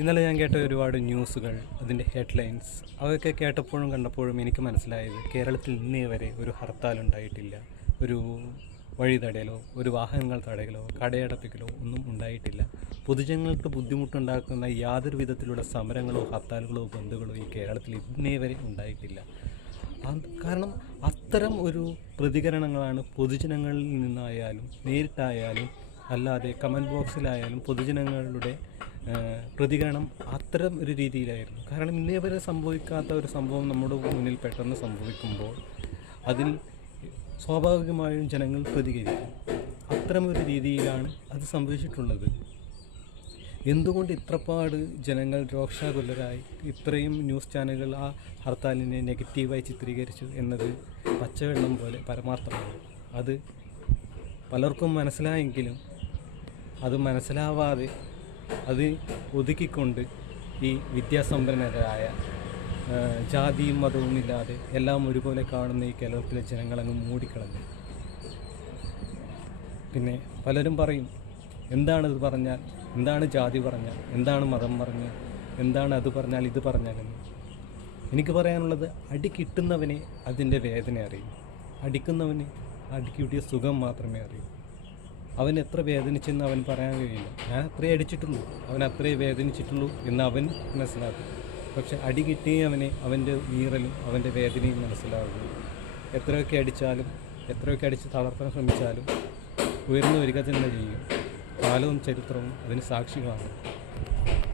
ഇന്നലെ ഞാൻ കേട്ട ഒരുപാട് ന്യൂസുകൾ, അതിൻ്റെ ഹെഡ്ലൈൻസ്, അവയൊക്കെ കേട്ടപ്പോഴും കണ്ടപ്പോഴും എനിക്ക് മനസ്സിലായത് കേരളത്തിൽ ഇന്നേ വരെ ഒരു ഹർത്താൽ ഉണ്ടായിട്ടില്ല. ഒരു വഴി തടയലോ ഒരു വാഹനങ്ങൾ തടയലോ കടയടപ്പിക്കലോ ഒന്നും ഉണ്ടായിട്ടില്ല. പൊതുജനങ്ങൾക്ക് ബുദ്ധിമുട്ടുണ്ടാക്കുന്ന യാതൊരു വിധത്തിലുള്ള സമരങ്ങളോ ഹർത്താലുകളോ ബന്ദുകളോ ഈ കേരളത്തിൽ ഇന്നേ വരെ ഉണ്ടായിട്ടില്ല. കാരണം അത്തരം ഒരു പ്രതികരണങ്ങളാണ് പൊതുജനങ്ങളിൽ നിന്നായാലും നേരിട്ടായാലും അല്ലാതെ കമൻറ്റ് ബോക്സിലായാലും പൊതുജനങ്ങളുടെ പ്രതികരണം അത്തരം ഒരു രീതിയിലായിരുന്നു. കാരണം ഇന്നേ വരെ സംഭവിക്കാത്ത ഒരു സംഭവം നമ്മുടെ മുന്നിൽ പെട്ടെന്ന് സംഭവിക്കുമ്പോൾ അതിൽ സ്വാഭാവികമായും ജനങ്ങൾ പ്രതികരിക്കും. അത്തരമൊരു രീതിയിലാണ് അത് സംഭവിച്ചിട്ടുള്ളത്. എന്തുകൊണ്ട് ഇത്രപാട് ജനങ്ങൾ രോഷാകുലരായി ഇത്രയും ന്യൂസ് ചാനലുകൾ ആ ഹർത്താലിനെ നെഗറ്റീവായി ചിത്രീകരിച്ചു എന്നത് പച്ചവെള്ളം പോലെ പരമാർത്ഥമാണ്. അത് പലർക്കും മനസ്സിലായെങ്കിലും അത് മനസ്സിലാവാതെ അത് ഒതുക്കിക്കൊണ്ട് ഈ വിദ്യാസമ്പന്നരായ ജാതിയും മതവും ഇല്ലാതെ എല്ലാം ഒരുപോലെ കാണുന്ന ഈ കേരളത്തിലെ ജനങ്ങളങ്ങ് മൂടിക്കളഞ്ഞു. പിന്നെ പലരും പറയും, എന്താണിത് പറഞ്ഞാൽ, എന്താണ് ജാതി പറഞ്ഞാൽ, എന്താണ് മതം പറഞ്ഞാൽ, എന്താണ് അത് പറഞ്ഞാൽ ഇത് പറഞ്ഞാലെന്ന്. എനിക്ക് പറയാനുള്ളത്, അടി കിട്ടുന്നവനെ അതിൻ്റെ വേദന അറിയും. അടിക്കുന്നവന് അടി കിട്ടിയ സുഖം മാത്രമേ അറിയൂ. അവൻ എത്ര വേദനിച്ചെന്ന് അവൻ പറയാൻ കഴിയില്ല. ഞാൻ അത്രേ അടിച്ചിട്ടുള്ളൂ, അവൻ അത്രേ വേദനിച്ചിട്ടുള്ളൂ എന്ന് അവൻ മനസ്സിലാക്കും. പക്ഷെ അടി കിട്ടിയവനെ അവൻ്റെ നീറലും അവൻ്റെ വേദനയും മനസ്സിലാവുകയും എത്രയൊക്കെ അടിച്ചാലും എത്രയൊക്കെ അടിച്ച് തളർത്താൻ ശ്രമിച്ചാലും ഉയർന്നു വരിക തന്നെ ചെയ്യും. കാലവും ചരിത്രവും അതിന് സാക്ഷികളാണ്.